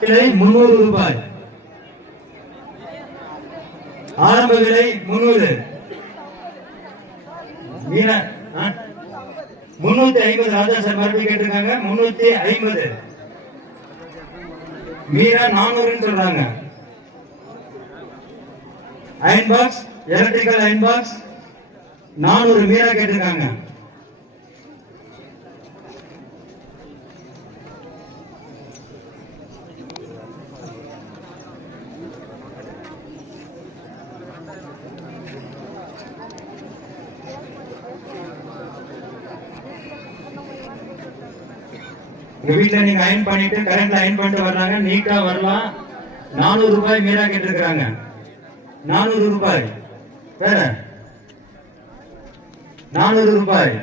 விலை 300 ரூபாய். ஆரம்ப விலை 300. மீனா 350. ராஜா சார் மறுபடியும் கேட்டிருக்காங்க 350. மீரா 400 சொல்றாங்க. Iron box, electrical iron box 400 Meera கேட்டிருக்காங்க. உங்க வீட்டுல நீங்க அயன் பண்ணிட்டு கரண்ட்ல அயன் பண்ணிட்டு வர்றாங்க, நீட்டா வரலாம். 400 ரூபாய் மீரா கேட்டிருக்கிறாங்க. 400 ரூபாய் வேற 400 ரூபாய்.